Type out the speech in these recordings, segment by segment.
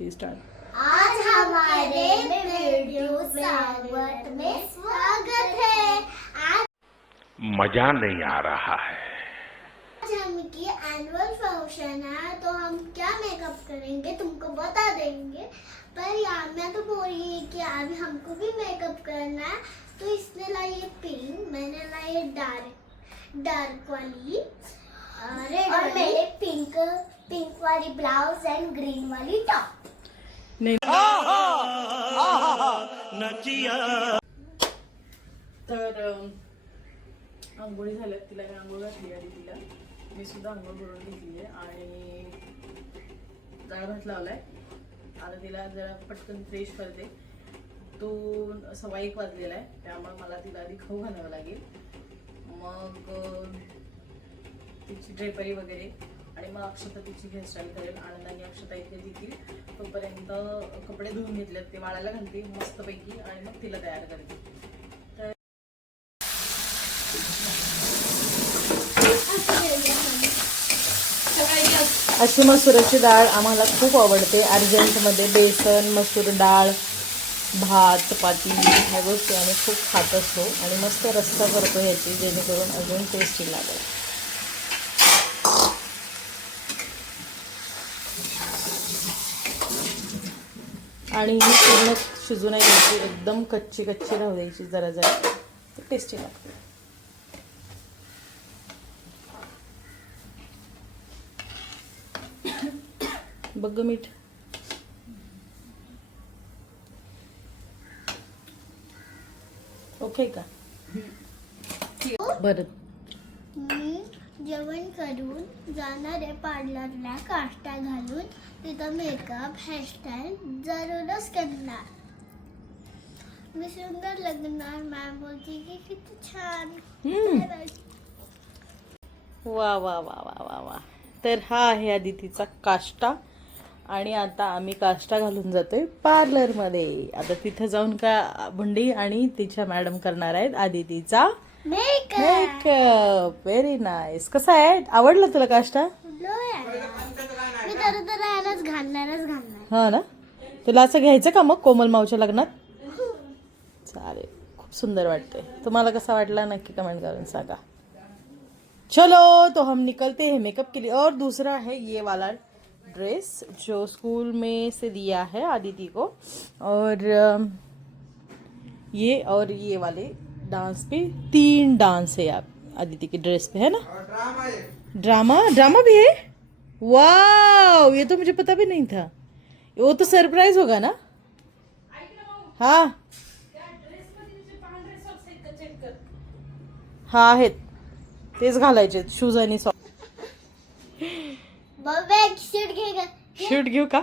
Start. आज हमारे video स्वागत में स्वागत है। आज मजा नहीं आ रहा है। हमकी एनुअल फंक्शन है तो हम क्या मेकअप करेंगे तुमको बता देंगे। पर यार मैं तो बोल रही है कि अभी हमको भी मेकअप करना है, तो इसने लाई ये पिंक, मैंने लाई ये डार्क वाली रेड और मैंने पिंक वाली ब्लाउज एंड ग्रीन वाली टॉप। तर आंघोळी झाल्यात, तिला मी आंघोळ घातली आणि तिला मी सुद्धा आंघोळ करून घेतली आहे आणि डाळ भात लावलाय। आता तिला जरा पटकन फ्रेश करते। तो 1:15 वाजलेला आहे, त्यामुळे मला तिला आधी खाऊ घालावं लागेल, मग तिची ड्रेपरी वगैरे आणि मग अक्षता तिची हेअरस्टाईल करेल। आनंदाने अक्षता इथे देतील, तोपर्यंत कपडे धुवून घेतलेत ते वाळायला घालते मस्तपैकी आणि मग तिला तयार करते। अशी मसुराची डाळ आम्हाला खूप आवडते। अर्जंटमध्ये बेसन, मसूर डाळ, भात, चपाती ह्या गोष्टी आम्ही खूप खात असतो आणि मस्त रस्सा करतो ह्याची, जेणेकरून अजून टेस्टी लागेल। आणि ही पूर्ण शिजू नाही द्यायची, एकदम कच्ची कच्ची राहू द्यायची जरा जरा, तर टेस्टी लागते। बघ मीठ ओके का? बरं, मी जेवण करून जाणार आहे पार्लरला, काष्टा घालून तिथं मेकअप हेअरस्टाईल जरूरच करणार। मी सुंदर लगणार। मॅम बोलती की किती छान। वा वा वा वा वा वा। तर हा आहे आदितीचा काष्टा आणि आता आम्ही काष्टा घालून जातोय पार्लरमध्ये। आता तिथं जाऊन का भंडी आणि तिच्या मॅडम करणार आहेत आदितीचा मेकअप। Very nice. कसा आहे, आवडला तुला काष्टा? मी तर राहायलाच घालणार। हा ना, तुला असं घ्यायचं का मग कोमल मावच्या लग्नात? चालेल, खूप सुंदर वाटते। तुम्हाला कसा वाटला नक्की कमेंट करून सांगा। चलो तो हम निकलते हैं मेकअप के लिए। और दूसरा है ये वाला ड्रेस जो स्कूल में से दिया है आदिति को, और ये वाले डांस पे 3 डांस है आप आदिति के ड्रेस पे, है ना? ड्रामा भी है। वाव, ये तो मुझे पता भी नहीं था। वो तो सरप्राइज होगा ना? हाँ हाँ आहेत, तेच घालायचे शूज आणि सॉक्स। शूट घे, शूट घेऊ का?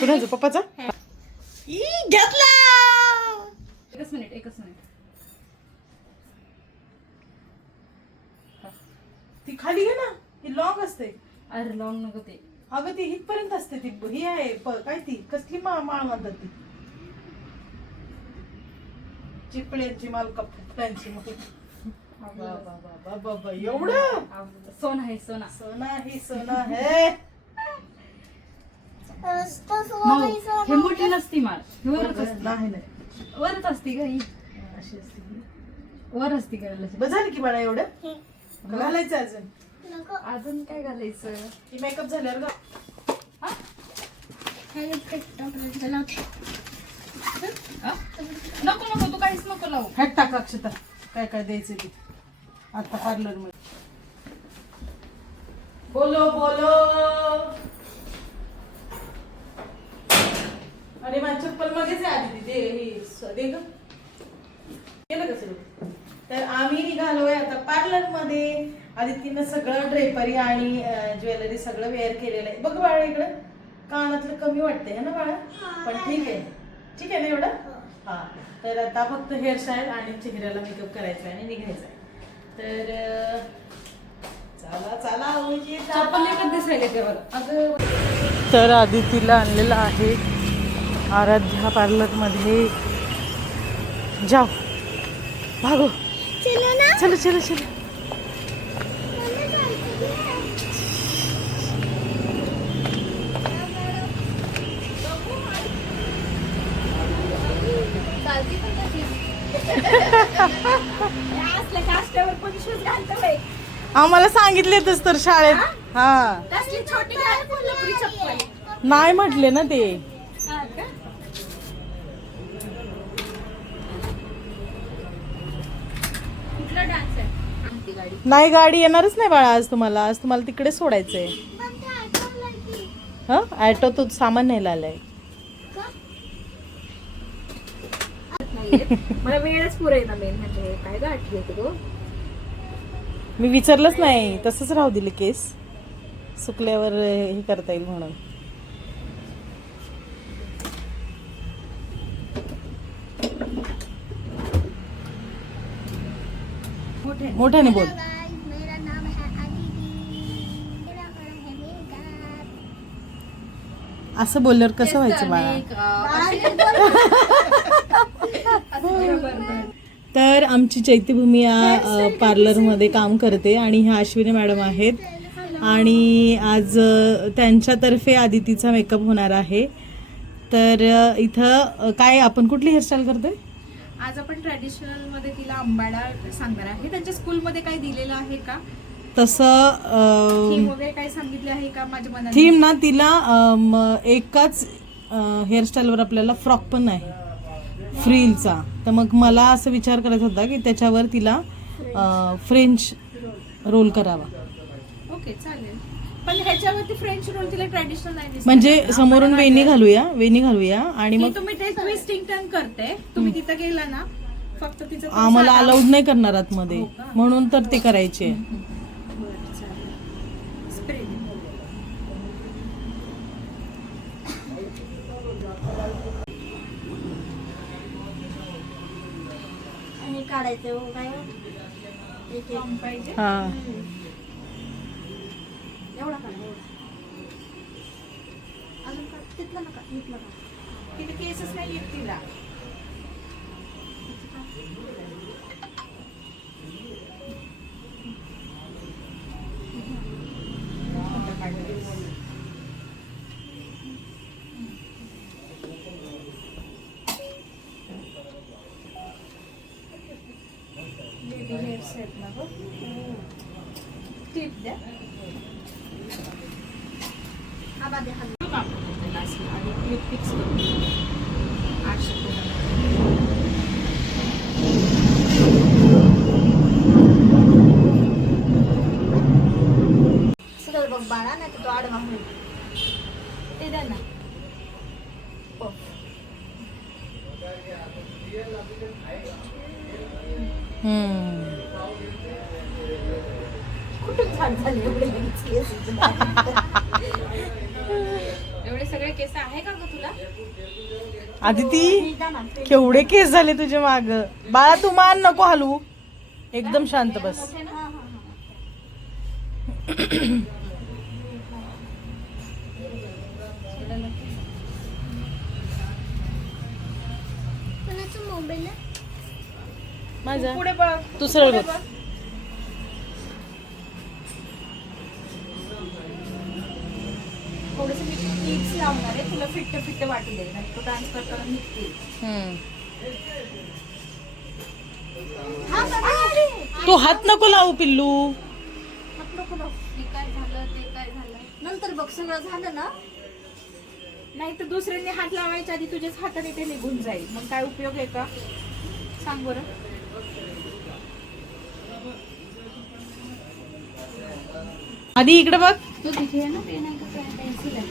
कुणाचा, पप्पाचा? घेतला। एकच मिनिट ती खाली घे ना, ही लॉंग असते। अरे लॉंग नको ते, अगं ती हितपर्यंत असते ती, ही आहे काय ती कसली माळ म्हणतात ती, चिपळ्यांची माल का फुटयांची माल? बाबा एवढं सोना है सोना। सोना ही सोना है। हे मोठी नसती माळ, हे वरच असती, नाही नाही वरच असती घरी, अशी असते ती। वर असती करायला। बस झाली की बाळा एवढं घालायचं अजून? अजून काय घालायचं? ही मेकअप झाल्यावर का? नको तू काहीच नको लावू। हॅट टाका अक्षता, काय काय द्यायचं ते आता पार्लर मध्ये। बोलो बोलो। अरे माझी चप्पल मध्येच आहे आधी, दे ग, केलं का सगळं? तर आम्ही निघालोय आता पार्लर मध्ये। आदितीनं सगळं ड्रेपरी आणि ज्वेलरी सगळं वेअर केलेलं आहे। बघ बाळा इकडं कानातलं कमी वाटतंय ना बाळा, पण ठीक आहे ना एवढं? हा, तर आता फक्त हेअरस्टाईल आणि चेहऱ्याला मेकअप करायचा आणि निघायचा आहे। तर चला चप्पल एकच दिसायला तेव्हा। अगं, तर आदितीला आणलेलं आहे आराध्या पार्लर मध्ये। जाओ भागो, चलो। ती पण तशीच. असल्या काष्ट्यावर पण शूज घालतं बाई. आम्हाला सांगितलेतच तर शाळेत. हा कसली छोटी घाल कोल्हापुरी चप्पल. नाही म्हटले ना ते. हा का? कुठला डान्स आहे? आमची गाडी. नाही गाडी येणारच नाही बाळा आज तुम्हाला. आज तुम्हाला तिकडे सोडायचंय. पण ते आठवलं की हा ऍटो तो सामान न्यायला आलाय. मला वेळच पुरे ना मेन म्हणजे काय गाठ घेते गो. मी विचारलंच नाही, तसंच राहू दिले केस. सुकल्यावर हे करता येईल म्हणून. मोठ्याने बोल. Guys, मेरा नाम है अदिति. मेरा बड़ा है मेकअप. असं बोलल्यावर कसं व्हायचं बाळा. तर आमची चैत्यभूमी या पार्लरमध्ये काम करते आणि ह्या अश्विनी मॅडम आहेत. आणि आज त्यांच्यातर्फे आदितीचा मेकअप होणार आहे. तर इथं काय आपण कुठली हेअरस्टाईल करतोय. आज आपण ट्रॅडिशनल मध्ये तिला आंबाडा सांगणार आहे. त्यांच्या स्कूलमध्ये काही दिलेलं आहे का? तसं थीम वगैरे काही सांगितले आहे का? माझ्या मनात थीम ना तिला एकाच हेअरस्टाईलवर आपल्याला फ्रॉक पण आहे फ्रिलचा. तर मग मला असं विचार करायचा होता की त्याच्यावर तिला फ्रेंच रोल करावा. ओके चालेल. पण ह्याच्यावरती फ्रेंच रोल तिला ट्रॅडिशनल नाही दिसत. म्हणजे समोरून वेणी घालूया आणि मग तुम्ही ते ट्विस्टिंग टर्न करते. तुम्ही तिथं गेला ना फक्त तिचं आम्हाला अलाउड नाही करणार आतमध्ये, म्हणून तर ते करायचे. स्प्रे आणि काढायचं हो काय पाहिजे. हा एवढा काढा एवढा. अजून काढ. तिथलं नका इथलं काढ. तिथे केसच नाही येत तिला. टिप द्या. आबा दे हात. आणि क्लिप फिक्स करून 800 सरळ बघ बाळा नाही तर तो आडवा होईल. ते द्या ना. कुठून छान झाले एवढे केस. एवढे सगळे केस आहे का ग तुला? आदिती केवढे केस झाले तुझे माग. बाळा तू मान नको हलवू, एकदम शांत बस. कोणाचा मोबाईल आहे? माझा पुढे बघ. तू सरळ बघ. थोडस मी टिप्स लावणार आहे तुला. फिट्ट फिट्ट वाटू दे नाही तो डान्स करताना निघतील. तू हात नको लावू पिल्लू. हे काय झालं ते काय झालं. नंतर बघ सगळं झालं ना. नाही तर दुसऱ्यांनी हात लावायच्या आधी तुझ्याच हाताने ते निघून जाईल. मग काय उपयोग आहे का सांग बरं. आधी इकडे बघ. तू तिथे आहे ना पेन आहे का पेन्सिल आहे.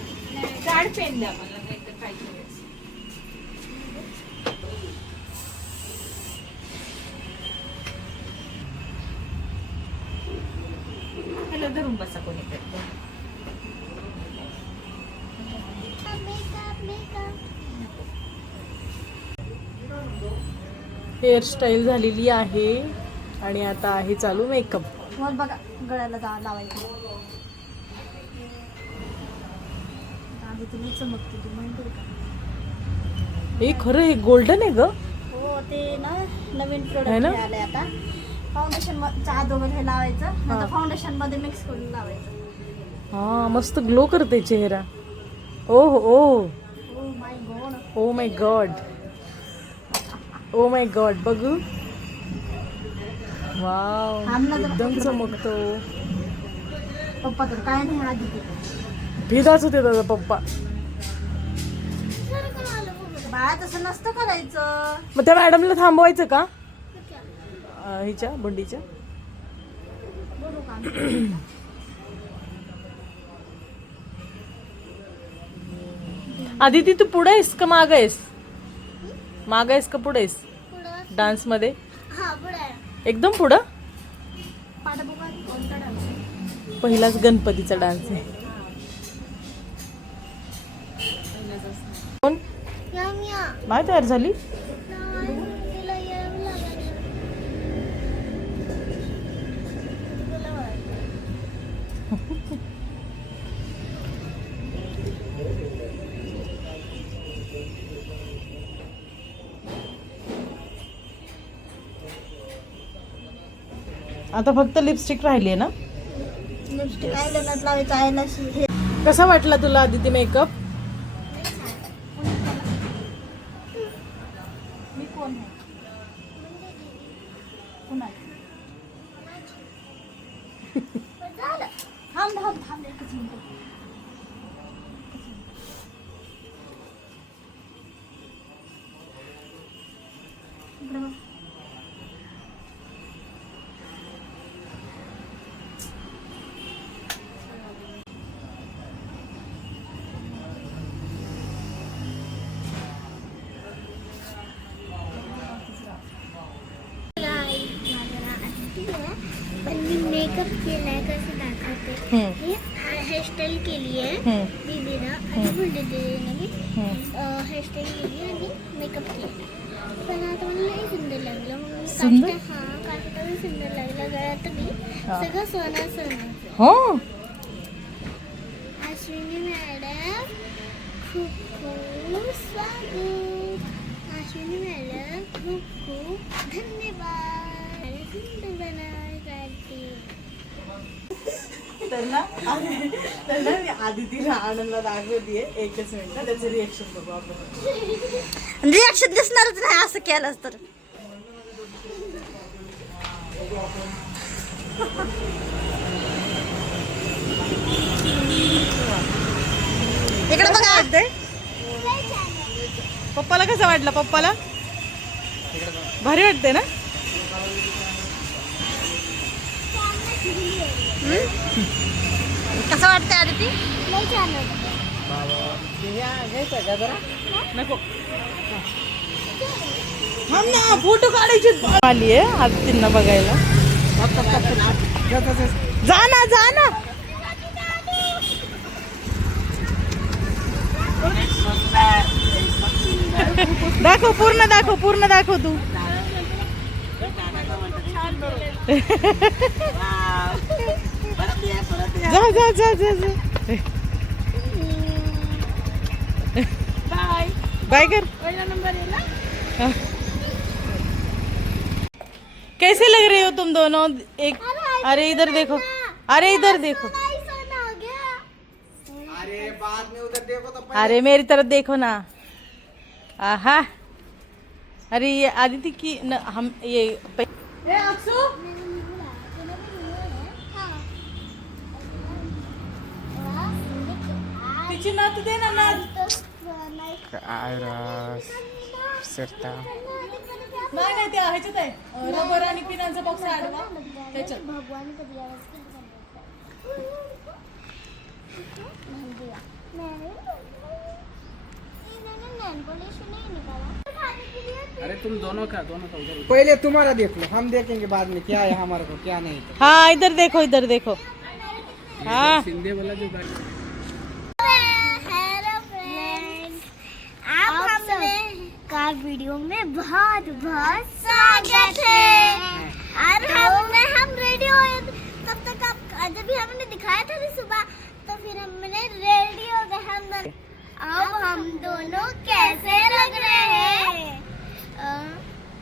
जाड पेन द्या मला नाही तर काय करायचं. हॅलो धरून बसा कोणीतरी. हेअरस्टाईल झालेली आहे आणि आता आहे चालू मेकअप. वर बघा गळ्याला लावायचं. आधी तुम्ही चमकते ती माहिती का. हे खरं हे गोल्डन आहे ग. हो ते ना नवीन है प्रोडक्ट ना? आले आता. फाउंडेशन अगोदर हे लावायचं नंतर फाउंडेशन मध्ये मिक्स करून लावायचं. हा मस्त ग्लो करते चेहरा. Oh oh my god. Oh my god. Oh my god, बघू. वाव, एकदम चमकतो. पप्पा तर काय नाही आधी भिदाच होते दादा पप्पा. बाळा तसं नसतं करायचं. मग त्या मॅडमला थांबवायचं का हिच्या बंडीच्या? आदिती तू पुढे आहेस का माग आहेस? माग आहेस का पुढे आहेस डान्स मध्ये? हा पुढे एकदम पुढं. पाठ बघा कोणता डान्स. पहिलाच गणपतीचा डान्स आहे. कोण यामिया नाही तयार झाली? तिला यावं लागेल. आता फक्त लिपस्टिक राहिली आहे ना? लिपस्टिक आयलाइनर लावायचं. आयलाश कसा वाटला तुला आदिती मेकअप? मी कोण आहे? कुणाला? थांब थांब थांब एकच मिनिट. इकडे बघ. पण मी मेकअप केलाय कसं दाखवते. हेअरस्टाईल केली आहे दीदीनं आणि बोलले दीदीने मी हेअरस्टाईल केली आणि मेकअप केला. पण आता मला नाही सुंदर लागलं. मग सुंदर? काढताना सुंदर लागलं. गळ्यात मी सगळं सोनं सोनं. हो. अश्विनी मॅडम खूप खूप स्वागत. अश्विनी मॅडम खूप खूप धन्यवाद. सुंदर बनवण्यासाठी. तर ना मी आदितीला आनंदला दाखवतीये. एकच मिनिट, त्याचं रिएक्शन बघू आपण. रिॲक्शन दिसणारच नाही असं केलंच तर. इकडे बघा. पप्पाला कसं वाटलं? पप्पाला भारी वाटते ना? कसं वाटतंय आदिती? नको थांब ना, फोटो काढायचे. आली आहे आदितींना बघायला. जा ना जा ना. दाखव पूर्ण, दाखव पूर्ण, दाखव तू. जा जा जा जा जा. बाय बाय कर. पहिला नंबर आहे ना. कैसे लग रहे हो तुम दोनों? एक अरे इधर देखो, अरे इधर देखो, अरे बाद में उधर देखो तो अरे मेरी तरफ देखो ना. आहा, अरे ये आदिति की न, हम ये अक्षु तिची नथ दे ना, नथ. आयरस सरता नाही नाही, ते ह्याच्यात आहे, रबर आणि पिनांचा बॉक्स आहे आडवा त्याच्यात. भगवान कधी अरे तुम दोनों का उधर पहले तुम्हारा देख लो, हम देखेंगे बाद में क्या है हमारे को क्या नहीं. हाँ इधर देखो, इधर देखो. हाँ सिंधे वाला जो गाड़ी हेलो फ्रेंड्स, आप हमने का वीडियो में बहुत बहुत स्वागत है. और हम रेडियो तब तक आप जब भी हमने दिखाया था ना सुबह, तो फिर हमने रेडियो का अब हम दोनों कैसे लग रहे हैं?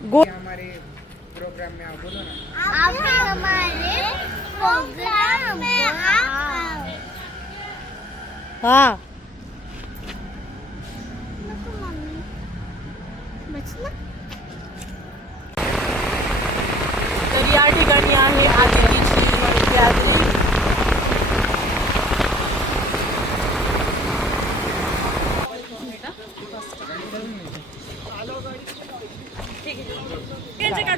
हमारे प्रोग्राम में आप बोलो ना. आप हमारे प्रोग्राम में आओ. हाँ नको मम्मी, बच ना.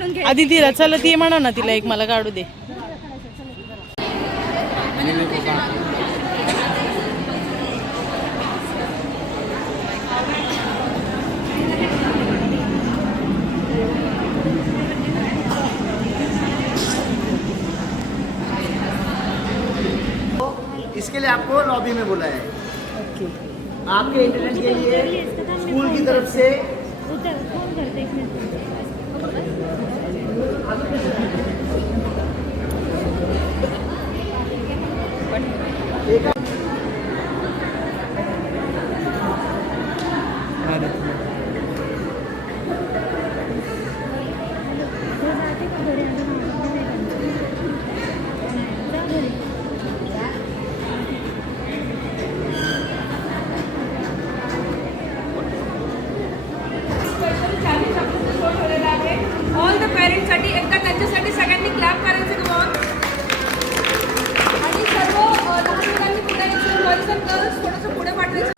आधी तिला चला ती म्हणा ना, तिला एक मला काढू दे. इसके लिए आपको लॉबी में बुलाया है. आपके इंटरनेट के लिए स्कूल की तरफ से ऑल द पेरेंट्ससाठी एकदा त्यांच्यासाठी सगळ्यांनी क्लॅप करायचं कमॉन. आणि सर्व लहान मुलांनी पुढे यायचं, बॉईज अँड गर्ल्स थोडंसं पुढे पाठवायचं.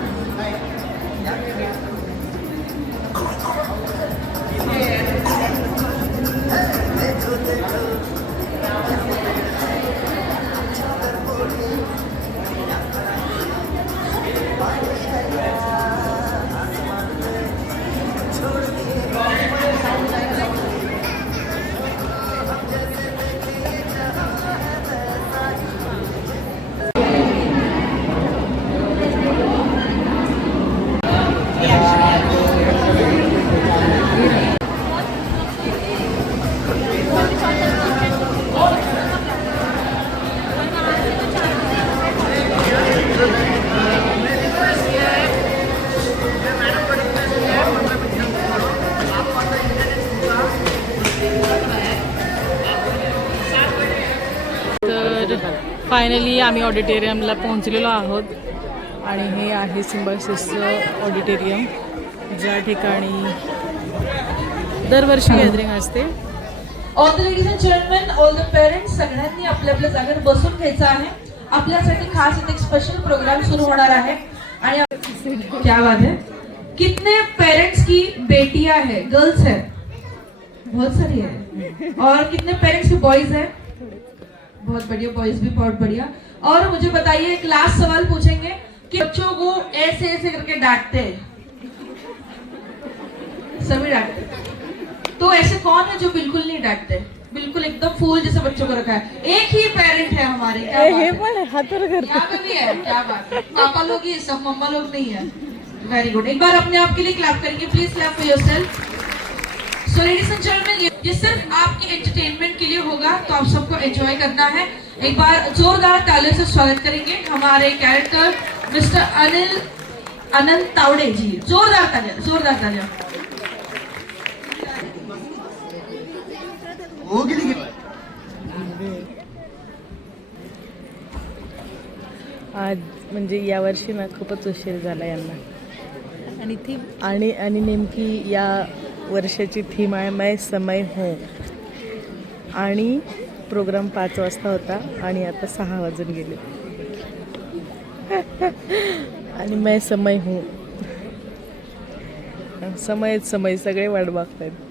फायनली आम्ही ऑडिटोरियमला पोहोचलेलो आहोत आणि हे आहे सिम्बायोसिसचं ऑडिटोरियम, ज्या ठिकाणी दरवर्षी गॅदरिंग असते. All the ladies and gentleman, all the parents, सगळ्यांनी आपल्या आपल्या जागेवर बसून घ्यायचं आहे. आपल्यासाठी खास इथे एक स्पेशल प्रोग्राम सुरू होणार आहे. आणि क्या बात है, कितने पेरेंट्स की बेटियां है, गर्ल्स है, बहुत सारी है. और कितने पेरेंट्स की बॉयज है, बहुत बढ़िया, बॉयज भी बहुत बढ़िया. और मुझे बताइए, एक लास्ट सवाल पूछेंगे कि बच्चों को ऐसे ऐसे करके डांटते हैं, सभी डांटते हैं, तो ऐसे कौन है जो बिल्कुल नहीं डांटते, बिल्कुल एकदम फूल जैसे बच्चों को रखा है? एक ही पेरेंट है हमारे, क्या बात है? यहाँ पे भी है, क्या बात है, पापा लोग ही सब, मम्मा लोग नहीं है. Very good. एक बार अपने आप के लिए क्लैप करेंगे, please clap for yourself. So ladies end gentleman, ये सिर्फ आपके एंटरटेनमेंट के लिए होगा, तो आप सबको एंजॉय करना है. एक बार जोरदार तालियों से स्वागत करेंगे हमारे कैरेक्टर मिस्टर अनंत तावड़े जी. जोरदार तालियां, जोरदार तालियां. आज म्हणजे यावर्षी ना खूपच उशीर झाला यांना, आणि नेमकी या वर्षाची थीम आहे मैं समय हूँ. आणि प्रोग्राम 5 वाजता होता आणि आता 6 वाजून गेले आणि मैं समय हूँ. समय सगळे वाट बघतायत.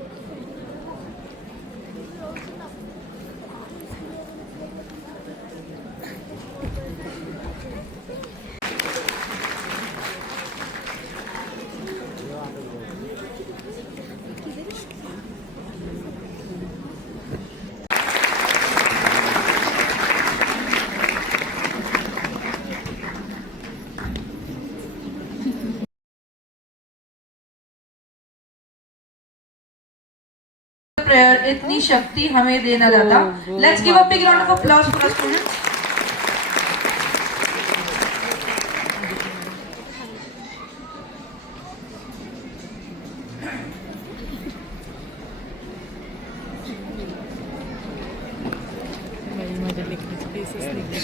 प्रेयर, इतनी शक्ति हमें देना दाता. Let's give a big round of applause for students. माझ्या लेकराचे केसच निघले.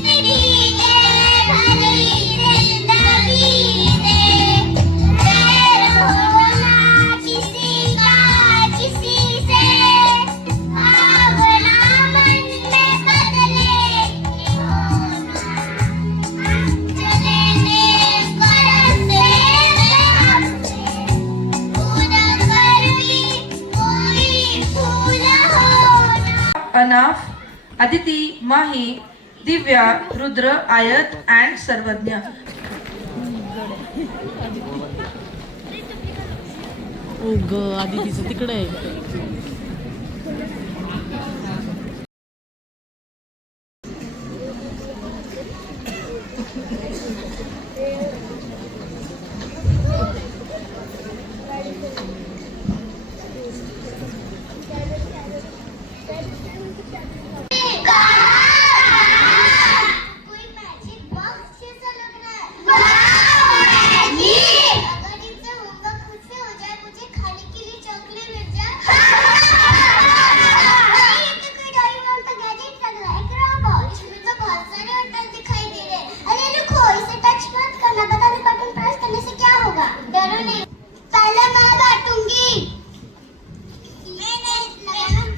जिंदगी अनाफ, अदिति, माही, दिव्या, रुद्र, आयत एंड सर्वज्ञ. ओ ग आधी तिचं तिकडे आहे. कोई मैजिक बॉक्स जैसा लग रहा है. अगर इससे होमवर्क खुद से हो जाए, मुझे खाने के लिए चॉकलेट मिल जाए. ये तो कोई डोरेमोन का गैजेट लग रहा है. एक रोबोट. इसमें तो बहुत सारे बटन दिखाई दे रहे हैं. अरे रुको, इसे टच मत करना. पता नहीं बटन प्रेस करने से क्या होगा. डरो नहीं, पहले मैं बैठूंगी.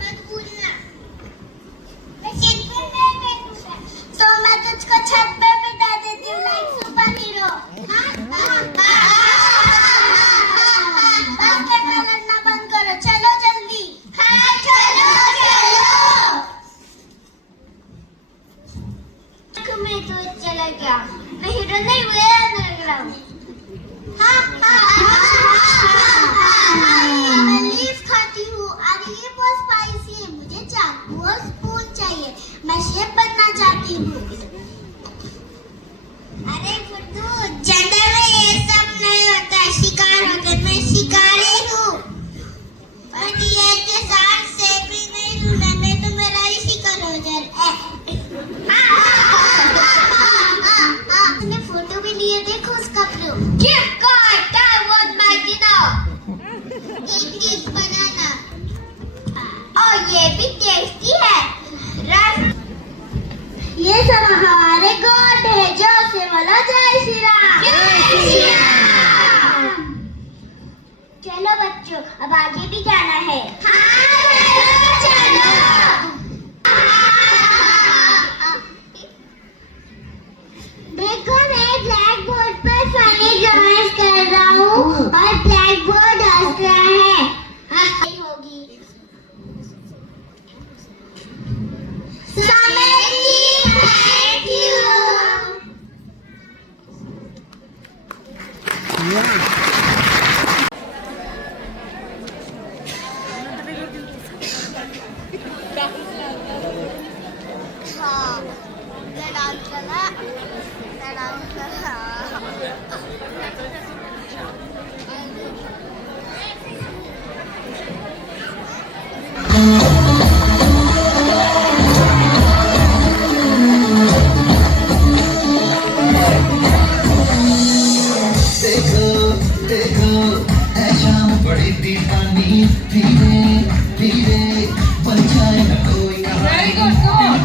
मत भूलना. तो मैं तुझको छत पे बिठा देती हूँ लाइक सुपर हीरो. बास्केट में लड़ना बंद करो. चलो जल्दी. हाँ चलो चलो. मैं तो चला गया. मैं हीरो नहीं हुआ लग रहा हूँ. मैं लीफ खाती हूँ. अरे ये बहुत स्पाइसी है. मुझे चाकू और स्पून चाहिए. मैं शेफ बनना चाहती हूँ. अरे गुड्डू, जंगल में ये सब नहीं होता है. शिकार होता है. मैं शिकारी हूँ. और ये के साथ से भी नहीं लूना. मैं तो मेरा ही शिकार हो जाए. मैंने फोटो भी लिए. देखो उसका pro. Gift card. I want my dinner. एक डिश बनाना. और ये भी टेस्टी है. ये सब हमारे गॉड है. जो से बोला जय श्री राम. जय श्री राम. चलो बच्चों, अब आगे भी जाना है. हाँ चलो. देखो, मैं ब्लैक बोर्ड पर फनी ड्राइंग कर रहा हूँ और ब्लैक बोर्ड हंस रहा है. होगी. Thank you. हाँ, डांस करना. Very good, go on.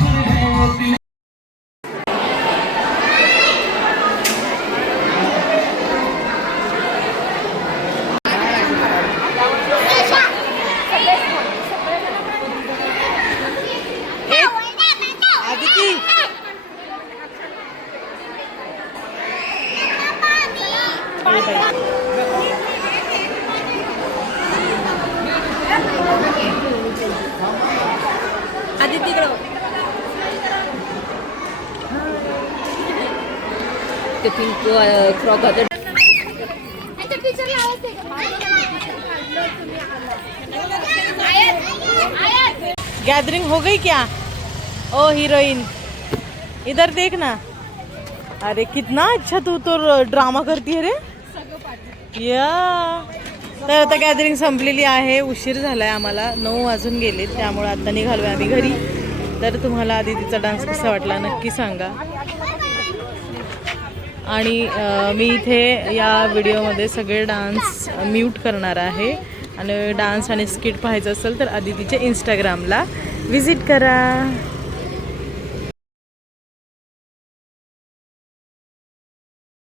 ते पिंक फ्रॉक होतं. गैदरिंग हो गई क्या? ओ हीरोइन, इधर देखना. अरे कितना अच्छा तू तो ड्रामा करती है रे. या तर आता गॅदरिंग संपलेली आहे. उशीर झालाय आम्हाला. 9 वाजून गेले. त्यामुळे आता निघालोय आम्ही घरी. तर तुम्हाला आदितीचा डान्स कसा वाटला नक्की सांगा. आणि मी इथे या व्हिडिओमध्ये सगळे डान्स म्यूट करणार आहे. आणि डान्स आणि स्किट पाहायचं असेल तर आदितीच्या इंस्टाग्रामला व्हिजिट करा.